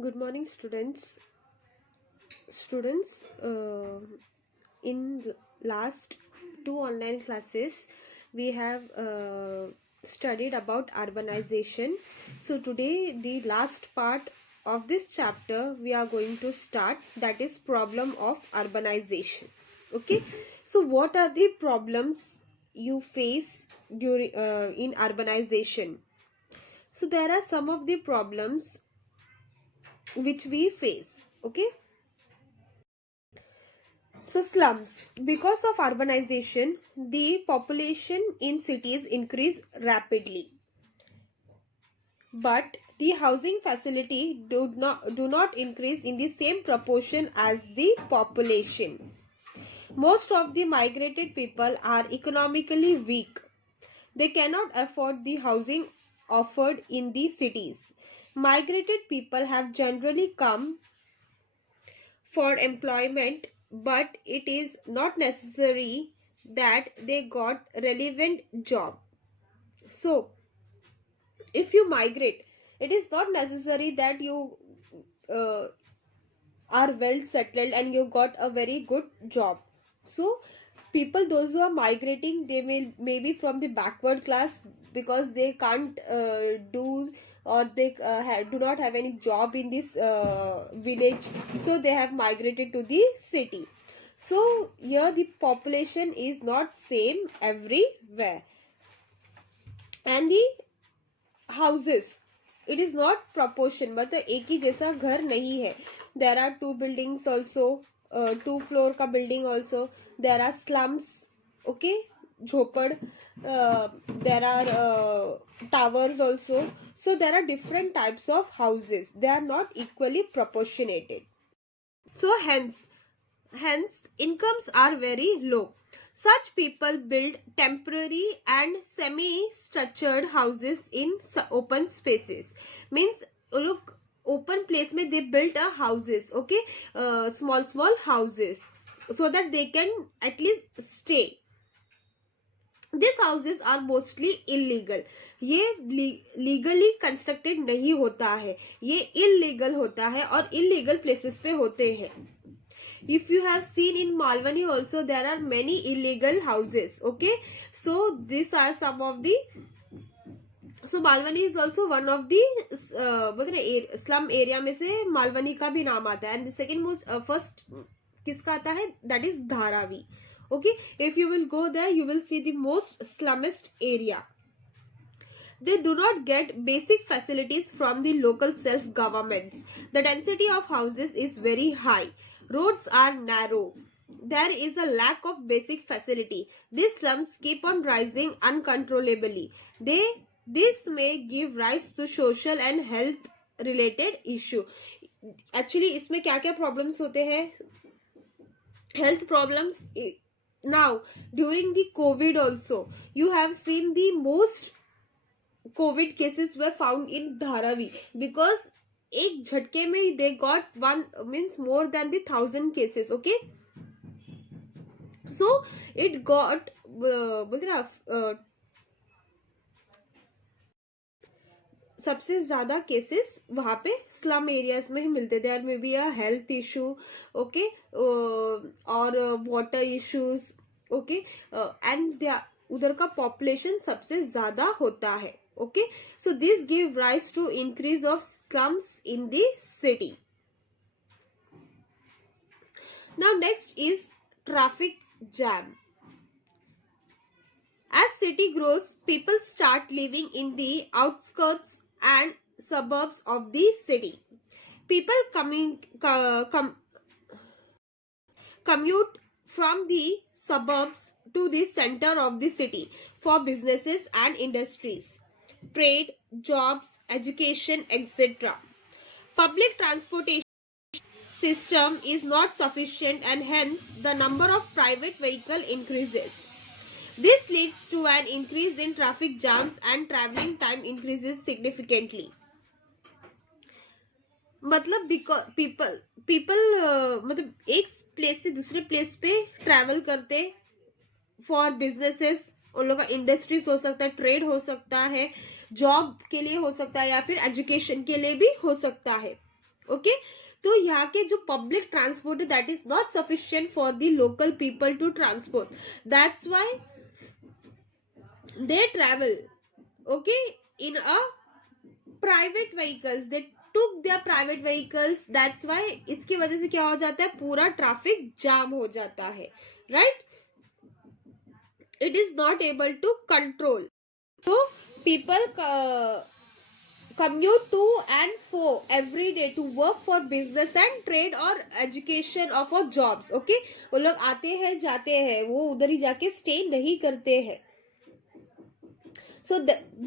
Good morning, students. In last two online classes, we have studied about urbanization. So today, the last part of this chapter, we are going to start. That is problem of urbanization. Okay. So what are the problems you face during in urbanization? So there are some of the problems which we face. Okay. So slums, because of urbanization, the population in cities increase rapidly, but the housing facility do not increase in the same proportion as the population. Most of the migrated people are economically weak. They cannot afford the housing offered in the cities. Migrated people have generally come for employment, but it is not necessary that they got relevant job. So if you migrate, it is not necessary that you uh, are well settled and you got a very good job. So people, those who are migrating, they maybe from the backward class, because they can't do, or they do not have any job in this village, so they have migrated to the city. So here the population is not same everywhere, and the houses, it is not proportion, मतलब एक ही जैसा घर नहीं है. There are two buildings also, two floor का building also. There are slums, okay, झोपड़. There are towers also. So there are different types of houses. They are not equally proportionated. So hence incomes are very low. Such people build temporary and semi-structured houses in open spaces. Means look, open place में they built a houses, okay, small houses, so that they can at least stay. These houses are mostly illegal. ये legally constructed नहीं होता है, ये illegal होता है और illegal places पे होते हैं. If you have seen in Malwani also, there are many illegal houses. Okay, so these are some of the. So Malwani is also one of the slum area में से मालवनी का भी नाम आता है. And the second most first किसका आता है? That is Dharavi. Okay, if you will go there, you will see the most slummiest area. They do not get basic facilities from the local self-governments. The density of houses is very high. Roads are narrow. There is a lack of basic facility. These slums keep on rising uncontrollably. This may give rise to social and health related issue. Actually, इसमें क्या-क्या problems होते हैं? Health problems. Now, during the COVID also, you have seen the most COVID cases were found in Dharavi, because एक झटके में they got one, means more than the 1,000 cases. Okay, so it got बोलते ना सबसे ज्यादा cases वहां पे slum areas में ही मिलते. देयर में be a health issue, okay, और वाटर इश्यूज, ओके, एंड उधर का पॉपुलेशन सबसे ज्यादा होता है. Okay, so this give rise to increase of slums in the city. Now next is traffic jam. As city grows, people start living in the outskirts and suburbs of the city. People commute from the suburbs to the center of the city for businesses and industries, trade, jobs, education, etc. Public transportation system is not sufficient, and hence the number of private vehicle increases. This leads to an increase in traffic jams and traveling time increases significantly. मतलब people मतलब एक place से दूसरे place पे travel करते for businesses. उन लोग का इंडस्ट्रीज हो सकता है, ट्रेड हो सकता है, जॉब के लिए हो सकता है, या फिर एजुकेशन के लिए भी हो सकता है. ओके तो यहाँ के जो पब्लिक ट्रांसपोर्ट है that is not sufficient for the local people to transport, that's why they travel okay in a private vehicles, they took their private vehicles, that's why इसकी वजह से क्या हो जाता है, पूरा ट्रैफिक जाम हो जाता है, right, it is not able to control. So people commute to and fro every day to work for business and trade or education or for jobs. Okay, वो लोग आते हैं जाते हैं, वो उधर ही जाके stay नहीं करते हैं. So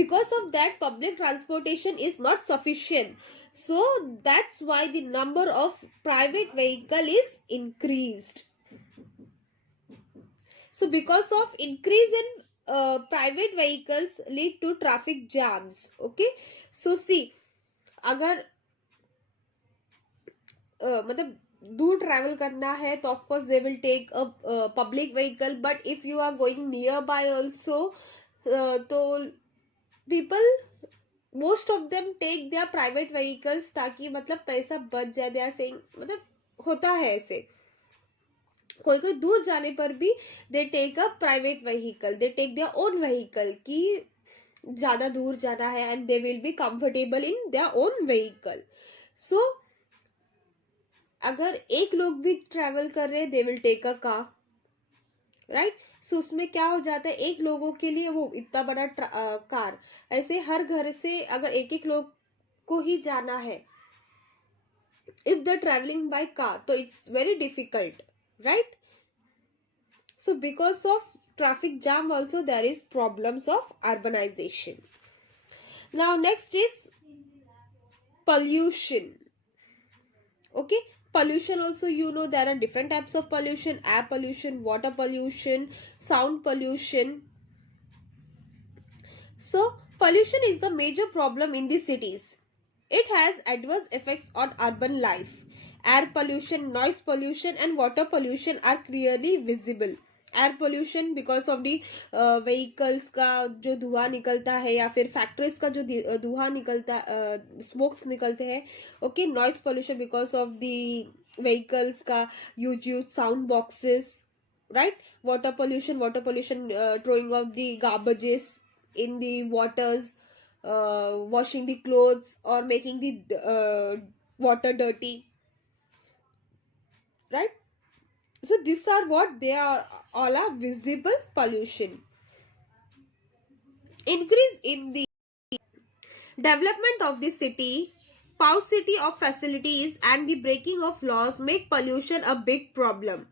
because of that public transportation is not sufficient, so that's why the number of private vehicle is increased. So because of increase in private vehicles lead to traffic jams. Okay, so see अगर मतलब दूर travel करना है तो of course they will take a public vehicle, but if you are going nearby also तो people most of them take their private vehicles, ताकि मतलब पैसा बच जाए. दे आर सेइंग मतलब होता है ऐसे, कोई कोई दूर जाने पर भी they take a private vehicle, they take their own vehicle कि ज्यादा दूर जाना है and they will be comfortable in their own vehicle. So अगर एक लोग भी ट्रैवल कर रहे हैं they will take a car, right. So उसमें क्या हो जाता है, एक लोगों के लिए वो इतना बड़ा कार, ऐसे हर घर से अगर एक एक लोग को ही जाना है, if the travelling by car तो it's very difficult, right. So because of traffic jam also there is problems of urbanization. Now next is pollution. Okay, pollution also, you know, there are different types of pollution: air pollution, water pollution, sound pollution. So pollution is the major problem in the cities. It has adverse effects on urban life. Air pollution, noise pollution and water pollution are clearly visible. Air pollution because of the vehicles का जो धुआं निकलता है या फिर factories का जो धुआं निकलता स्मोक्स निकलते हैं. Okay, noise pollution because of the vehicles का use sound boxes, right. Water pollution throwing of the garbages in the waters, washing the clothes or making the water dirty, right. So these are what they are, all are visible pollution. Increase in the development of the city, paucity of facilities and the breaking of laws make pollution a big problem.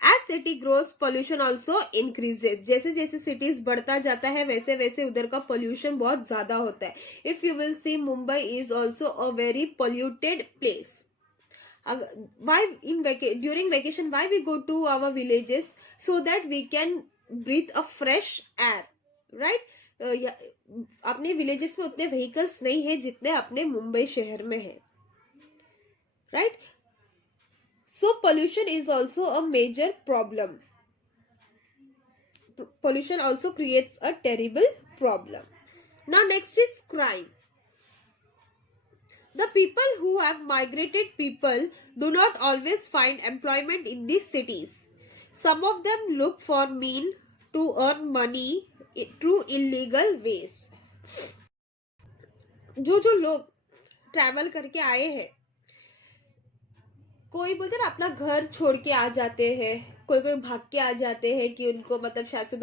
As city grows pollution also increases. जैसे जैसे cities बढ़ता जाता है वैसे वैसे उधर का pollution बहुत ज़्यादा होता है. If you will see, Mumbai is also a very polluted place. Why during vacation why we go to our villages, so that we can breathe a fresh air, right. अपने villages में उतने vehicles नहीं है जितने अपने मुंबई शहर में है, right. So pollution is also a major problem. Pollution also creates a terrible problem. Now next is crime. The people who have migrated people do not always find employment in these cities. Some of them look for means to earn money through illegal ways. जो लोग travel करके आए हैं, कोई बोलते ना अपना घर छोड़ के आ जाते हैं, कोई कोई भाग के आ जाते हैं कि उनको मतलब शायद से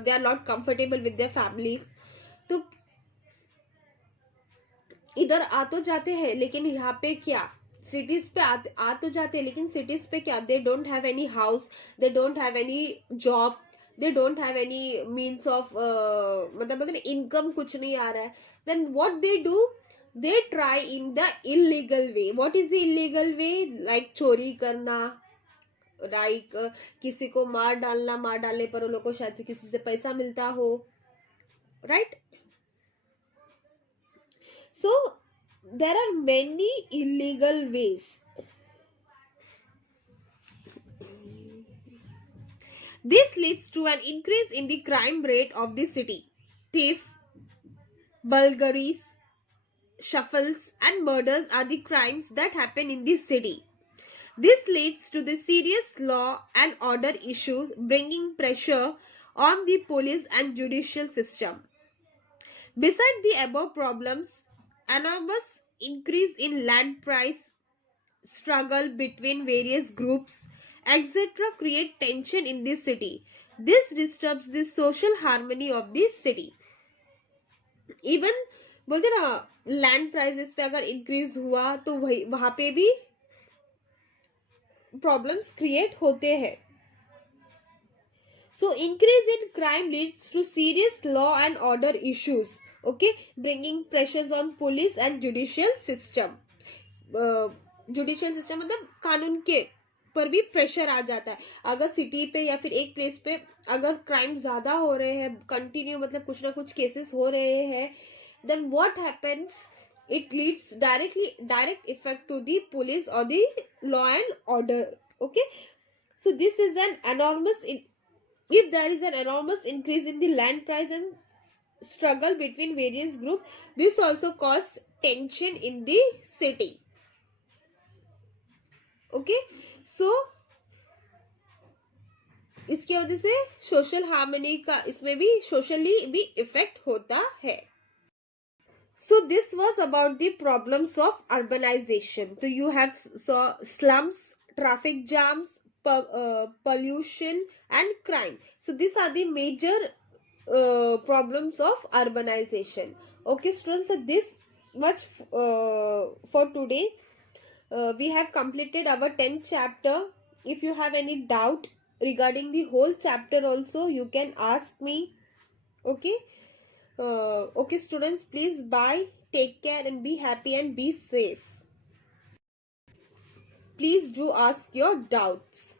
they are not comfortable with their families, तो इधर आ तो जाते हैं. लेकिन यहाँ पे क्या, सिटीज पे आ तो जाते हैं, लेकिन सिटीज पे क्या, they don't have any house, they don't have any job, they don't have any means of मतलब इनकम कुछ नहीं आ रहा है. Then what they do, they try in the illegal way. What is the illegal way? Like चोरी करना, like किसी को मार डालने पर उन लोग को शायद से किसी से पैसा मिलता हो, right. So there are many illegal ways. This leads to an increase in the crime rate of the city. Thief, burglaries, shuffles, and murders are the crimes that happen in the city. This leads to the serious law and order issues, bringing pressure on the police and judicial system. Beside the above problems, enormous increase in land price, struggle between various groups, etc. create tension in the city. This disturbs the social harmony of the city. Even बोलते ना land prices पे अगर increase हुआ तो वहां पे भी problems create होते हैं. So increase in crime leads to serious law and order issues, okay, bringing pressures on police and judicial system. Judicial system मतलब कानून के पर भी प्रेशर आ जाता है. अगर सिटी पे या फिर एक प्लेस पे अगर क्राइम ज्यादा हो रहे हैं कंटिन्यू, मतलब कुछ ना कुछ केसेस हो रहे हैं, then what happens, it leads direct effect to the police or the law and order. Okay, so this is an enormous if there is an enormous increase in the land price and struggle between various groups, this also causes tension in the city. Okay, so इसके वजह से social harmony का इसमें भी socially भी effect होता है. So this was about the problems of urbanization. So you have slums, traffic jams, pollution and crime. So these are the major problems of urbanization. Okay students, so this much for today. We have completed our 10th chapter. If you have any doubt regarding the whole chapter also, you can ask me. Okay. Okay students, please bye, take care and be happy and be safe. Please do ask your doubts.